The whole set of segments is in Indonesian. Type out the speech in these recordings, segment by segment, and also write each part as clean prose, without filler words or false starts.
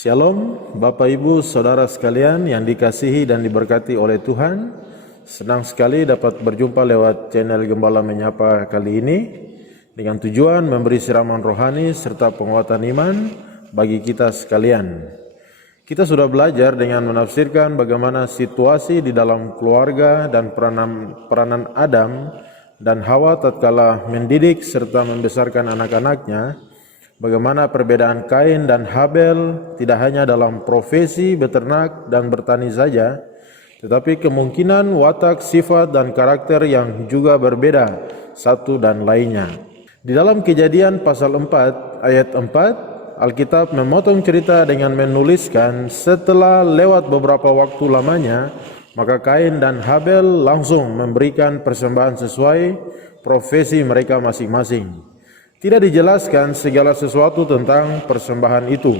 Shalom, Bapak Ibu, Saudara sekalian yang dikasihi dan diberkati oleh Tuhan. Senang sekali dapat berjumpa lewat channel Gembala Menyapa kali ini dengan tujuan memberi siraman rohani serta penguatan iman bagi kita sekalian. Kita sudah belajar dengan menafsirkan bagaimana situasi di dalam keluarga dan peranan Adam dan Hawa tatkala mendidik serta membesarkan anak-anaknya. Bagaimana perbedaan Kain dan Habel tidak hanya dalam profesi beternak dan bertani saja, tetapi kemungkinan watak, sifat, dan karakter yang juga berbeda satu dan lainnya. Di dalam Kejadian pasal 4 ayat 4, Alkitab memotong cerita dengan menuliskan setelah lewat beberapa waktu lamanya, maka Kain dan Habel langsung memberikan persembahan sesuai profesi mereka masing-masing. Tidak dijelaskan segala sesuatu tentang persembahan itu.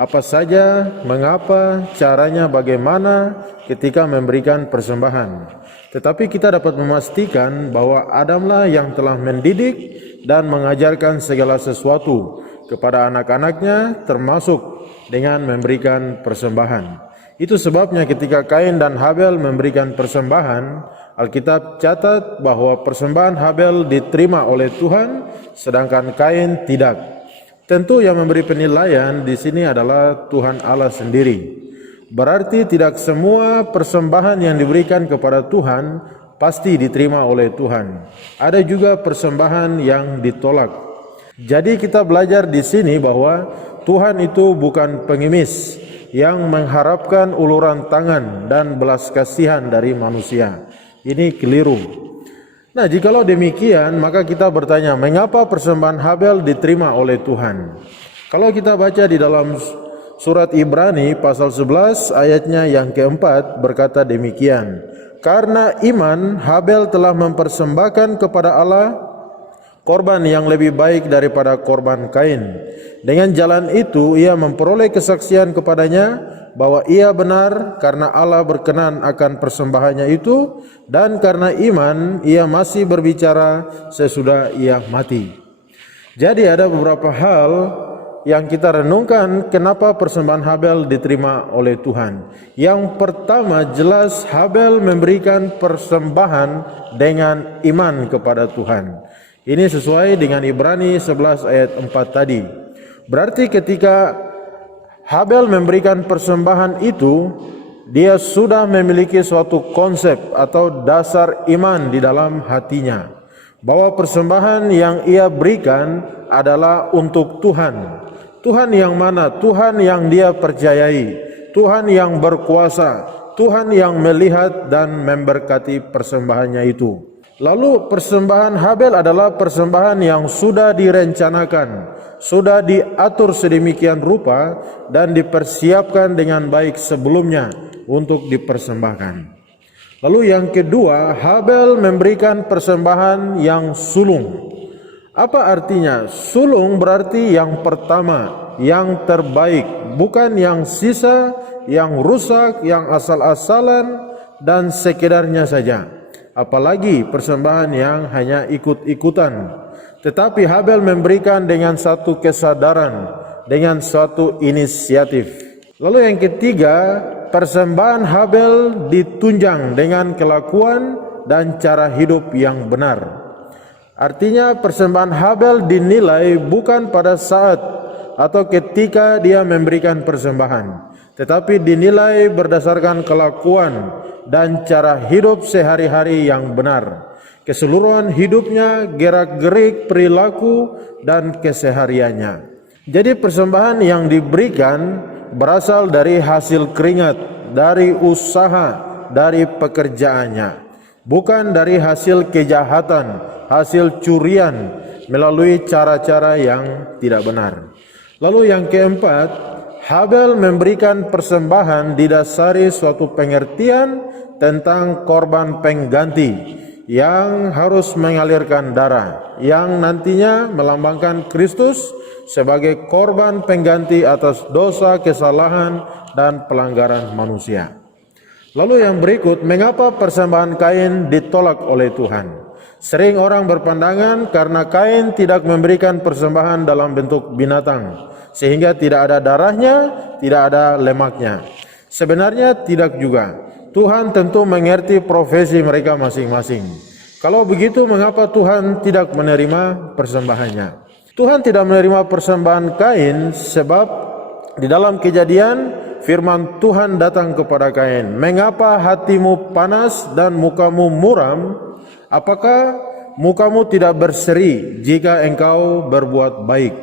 Apa saja, mengapa, caranya bagaimana ketika memberikan persembahan. Tetapi kita dapat memastikan bahwa Adamlah yang telah mendidik dan mengajarkan segala sesuatu kepada anak-anaknya termasuk dengan memberikan persembahan. Itu sebabnya ketika Kain dan Habel memberikan persembahan, Alkitab catat bahwa persembahan Habel diterima oleh Tuhan, sedangkan Kain tidak. Tentu yang memberi penilaian di sini adalah Tuhan Allah sendiri. Berarti tidak semua persembahan yang diberikan kepada Tuhan pasti diterima oleh Tuhan. Ada juga persembahan yang ditolak. Jadi kita belajar di sini bahwa Tuhan itu bukan pengemis yang mengharapkan uluran tangan dan belas kasihan dari manusia. Ini keliru. Nah, jikalau demikian, maka kita bertanya, mengapa persembahan Habel diterima oleh Tuhan? Kalau kita baca di dalam surat Ibrani pasal 11 ayatnya yang keempat berkata demikian, karena iman Habel telah mempersembahkan kepada Allah korban yang lebih baik daripada korban Kain. Dengan jalan itu ia memperoleh kesaksian kepadanya bahwa ia benar karena Allah berkenan akan persembahannya itu, dan karena iman ia masih berbicara sesudah ia mati. Jadi ada beberapa hal yang kita renungkan kenapa persembahan Habel diterima oleh Tuhan. Yang pertama, jelas Habel memberikan persembahan dengan iman kepada Tuhan. Ini sesuai dengan Ibrani 11 ayat 4 tadi. Berarti ketika Habel memberikan persembahan itu, dia sudah memiliki suatu konsep atau dasar iman di dalam hatinya, bahwa persembahan yang ia berikan adalah untuk Tuhan. Tuhan yang mana? Tuhan yang dia percayai, Tuhan yang berkuasa, Tuhan yang melihat dan memberkati persembahannya itu. Lalu persembahan Habel adalah persembahan yang sudah direncanakan, sudah diatur sedemikian rupa dan dipersiapkan dengan baik sebelumnya untuk dipersembahkan. Lalu yang kedua, Habel memberikan persembahan yang sulung. Apa artinya? Sulung berarti yang pertama, yang terbaik, bukan yang sisa, yang rusak, yang asal-asalan dan sekedarnya saja. Apalagi persembahan yang hanya ikut-ikutan. Tetapi Habel memberikan dengan satu kesadaran, dengan suatu inisiatif. Lalu yang ketiga, persembahan Habel ditunjang dengan kelakuan dan cara hidup yang benar. Artinya persembahan Habel dinilai bukan pada saat atau ketika dia memberikan persembahan, tetapi dinilai berdasarkan kelakuan dan cara hidup sehari-hari yang benar. Keseluruhan hidupnya, gerak-gerik, perilaku, dan kesehariannya. Jadi persembahan yang diberikan berasal dari hasil keringat, dari usaha, dari pekerjaannya. Bukan dari hasil kejahatan, hasil curian, melalui cara-cara yang tidak benar. Lalu yang keempat, Habel memberikan persembahan didasari suatu pengertian tentang korban pengganti yang harus mengalirkan darah, yang nantinya melambangkan Kristus sebagai korban pengganti atas dosa, kesalahan, dan pelanggaran manusia. Lalu yang berikut, mengapa persembahan Kain ditolak oleh Tuhan? Sering orang berpandangan karena Kain tidak memberikan persembahan dalam bentuk binatang, sehingga tidak ada darahnya, tidak ada lemaknya. Sebenarnya tidak juga. Tuhan tentu mengerti profesi mereka masing-masing. Kalau begitu, mengapa Tuhan tidak menerima persembahannya? Tuhan tidak menerima persembahan Kain sebab di dalam Kejadian firman Tuhan datang kepada Kain, "Mengapa hatimu panas dan mukamu muram? Apakah mukamu tidak berseri jika engkau berbuat baik?"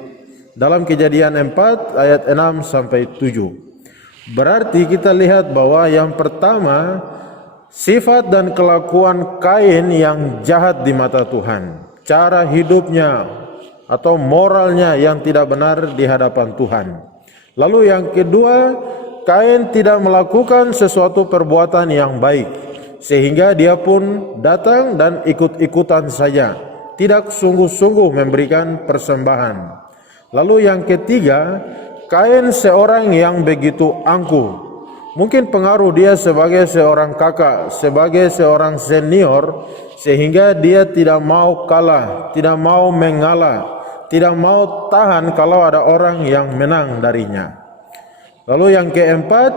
Dalam Kejadian 4 ayat 6 sampai 7. Berarti kita lihat bahwa yang pertama, sifat dan kelakuan Kain yang jahat di mata Tuhan. Cara hidupnya atau moralnya yang tidak benar di hadapan Tuhan. Lalu yang kedua, Kain tidak melakukan sesuatu perbuatan yang baik, sehingga dia pun datang dan ikut-ikutan saja, tidak sungguh-sungguh memberikan persembahan. Lalu yang ketiga, Kain seorang yang begitu angkuh. Mungkin pengaruh dia sebagai seorang kakak, sebagai seorang senior, sehingga dia tidak mau kalah, tidak mau mengalah, tidak mau tahan kalau ada orang yang menang darinya. Lalu yang keempat,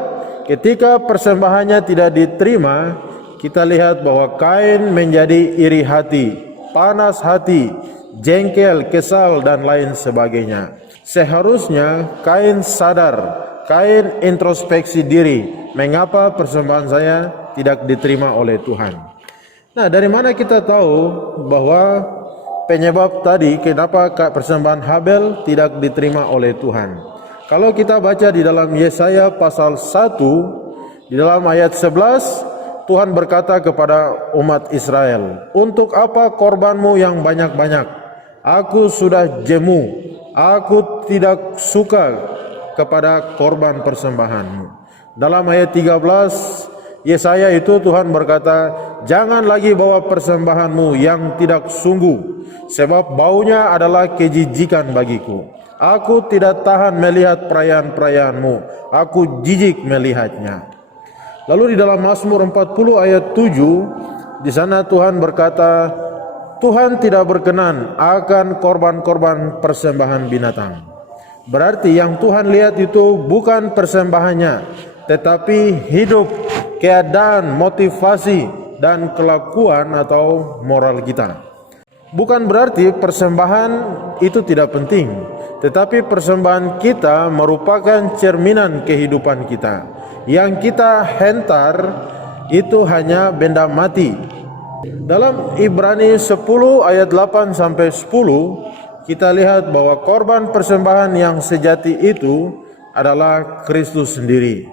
ketika persembahannya tidak diterima, kita lihat bahwa Kain menjadi iri hati, panas hati, jengkel, kesal, dan lain sebagainya. Seharusnya Kain sadar, Kain introspeksi diri, mengapa persembahan saya tidak diterima oleh Tuhan. Nah, dari mana kita tahu bahwa penyebab tadi kenapa persembahan Habel tidak diterima oleh Tuhan? Kalau kita baca di dalam Yesaya pasal 1, di dalam ayat 11, Tuhan berkata kepada umat Israel, "Untuk apa korbanmu yang banyak-banyak? Aku sudah jemu, aku tidak suka kepada korban persembahanmu." Dalam ayat 13 Yesaya itu Tuhan berkata, "Jangan lagi bawa persembahanmu yang tidak sungguh, sebab baunya adalah kejijikan bagiku. Aku tidak tahan melihat perayaan-perayaanmu, aku jijik melihatnya." Lalu di dalam Mazmur 40 ayat 7, di sana Tuhan berkata, Tuhan tidak berkenan akan korban-korban persembahan binatang. Berarti yang Tuhan lihat itu bukan persembahannya, tetapi hidup, keadaan, motivasi, dan kelakuan atau moral kita. Bukan berarti persembahan itu tidak penting, tetapi persembahan kita merupakan cerminan kehidupan kita. Yang kita hentar itu hanya benda mati. Dalam Ibrani 10 ayat 8 sampai 10, kita lihat bahwa korban persembahan yang sejati itu adalah Kristus sendiri.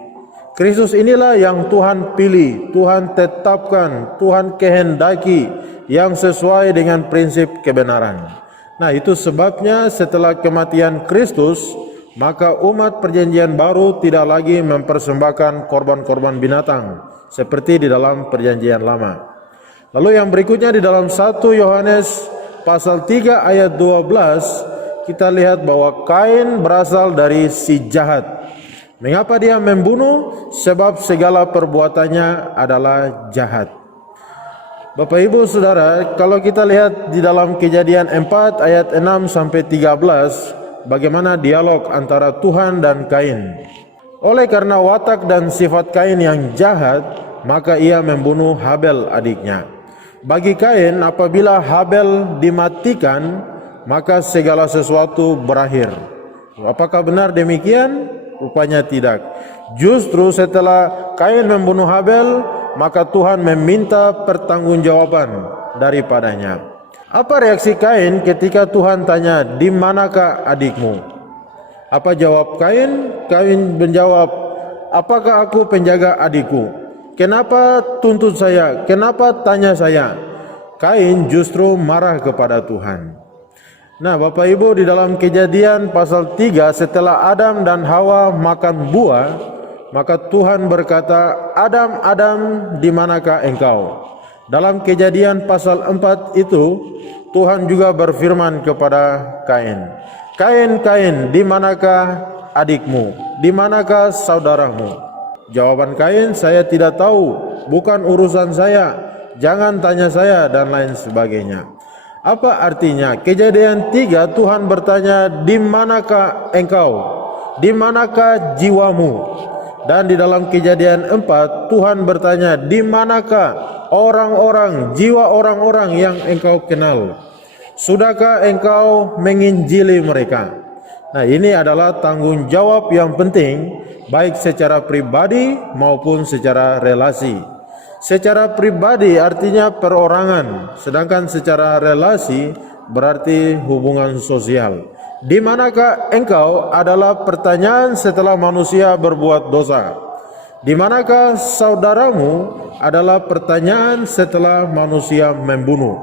Kristus inilah yang Tuhan pilih, Tuhan tetapkan, Tuhan kehendaki yang sesuai dengan prinsip kebenaran. Nah, itu sebabnya setelah kematian Kristus, maka umat perjanjian baru tidak lagi mempersembahkan korban-korban binatang seperti di dalam perjanjian lama. Lalu yang berikutnya di dalam 1 Yohanes pasal 3 ayat 12, kita lihat bahwa Kain berasal dari si jahat. Mengapa dia membunuh? Sebab segala perbuatannya adalah jahat. Bapak Ibu Saudara, kalau kita lihat di dalam Kejadian 4 ayat 6 sampai 13, bagaimana dialog antara Tuhan dan Kain. Oleh karena watak dan sifat Kain yang jahat, maka ia membunuh Habel adiknya. Bagi Kain, apabila Habel dimatikan, maka segala sesuatu berakhir. Apakah benar demikian? Rupanya tidak. Justru setelah Kain membunuh Habel, maka Tuhan meminta pertanggungjawaban daripadanya. Apa reaksi Kain ketika Tuhan tanya, "Di manakah adikmu?" Apa jawab Kain? Kain menjawab, "Apakah aku penjaga adikku? Kenapa tuntut saya? Kenapa tanya saya?" Kain justru marah kepada Tuhan. Nah, Bapak Ibu, di dalam Kejadian pasal 3, setelah Adam dan Hawa makan buah, maka Tuhan berkata, "Adam, Adam, di manakah engkau?" Dalam Kejadian pasal 4 itu, Tuhan juga berfirman kepada Kain, "Kain, Kain, di manakah adikmu? Di manakah saudaramu?" Jawaban Kain, "Saya tidak tahu, bukan urusan saya. jangan tanya saya, dan lain sebagainya. Apa artinya? Kejadian 3 Tuhan bertanya, di manakah engkau? Di manakah jiwamu? Dan di dalam Kejadian 4 Tuhan bertanya, di manakah orang-orang, jiwa orang-orang yang engkau kenal? Sudahkah engkau menginjili mereka? Nah, ini adalah tanggung jawab yang penting, baik secara pribadi maupun secara relasi. Secara pribadi artinya perorangan, sedangkan secara relasi berarti hubungan sosial. Di manakah engkau adalah pertanyaan setelah manusia berbuat dosa. Di manakah saudaramu adalah pertanyaan setelah manusia membunuh.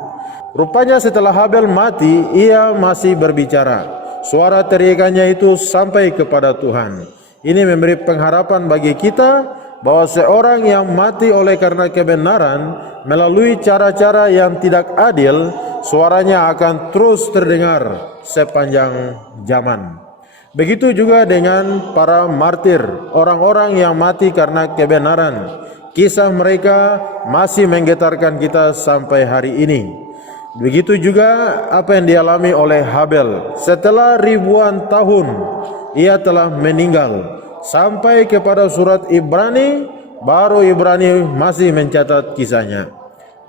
Rupanya setelah Habel mati, ia masih berbicara. Suara teriakannya itu sampai kepada Tuhan. Ini memberi pengharapan bagi kita bahwa seorang yang mati oleh karena kebenaran melalui cara-cara yang tidak adil, suaranya akan terus terdengar sepanjang zaman. Begitu juga dengan para martir, orang-orang yang mati karena kebenaran. Kisah mereka masih menggetarkan kita sampai hari ini. Begitu juga apa yang dialami oleh Habel. Setelah ribuan tahun ia telah meninggal. Sampai kepada surat Ibrani, baru Ibrani masih mencatat kisahnya.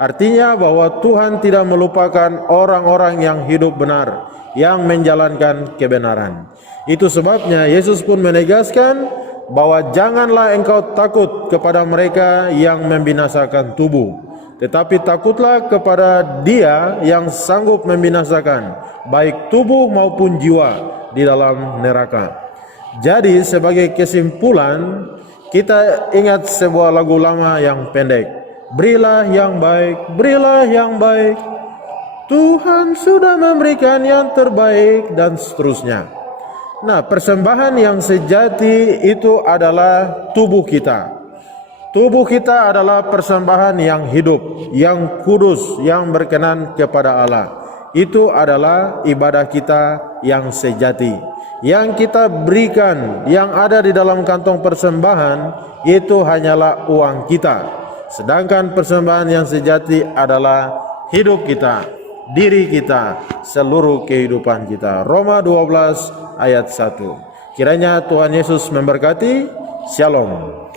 Artinya bahwa Tuhan tidak melupakan orang-orang yang hidup benar, yang menjalankan kebenaran. Itu sebabnya Yesus pun menegaskan bahwa janganlah engkau takut kepada mereka yang membinasakan tubuh, tetapi takutlah kepada Dia yang sanggup membinasakan baik tubuh maupun jiwa di dalam neraka. Jadi sebagai kesimpulan, kita ingat sebuah lagu lama yang pendek. Berilah yang baik, berilah yang baik, Tuhan sudah memberikan yang terbaik, dan seterusnya. Nah, persembahan yang sejati itu adalah tubuh kita. Tubuh kita adalah persembahan yang hidup, yang kudus, yang berkenan kepada Allah. Itu adalah ibadah kita yang sejati. Yang kita berikan, yang ada di dalam kantong persembahan, itu hanyalah uang kita. Sedangkan persembahan yang sejati adalah hidup kita, diri kita, seluruh kehidupan kita. Roma 12 ayat 1. Kiranya Tuhan Yesus memberkati. Shalom.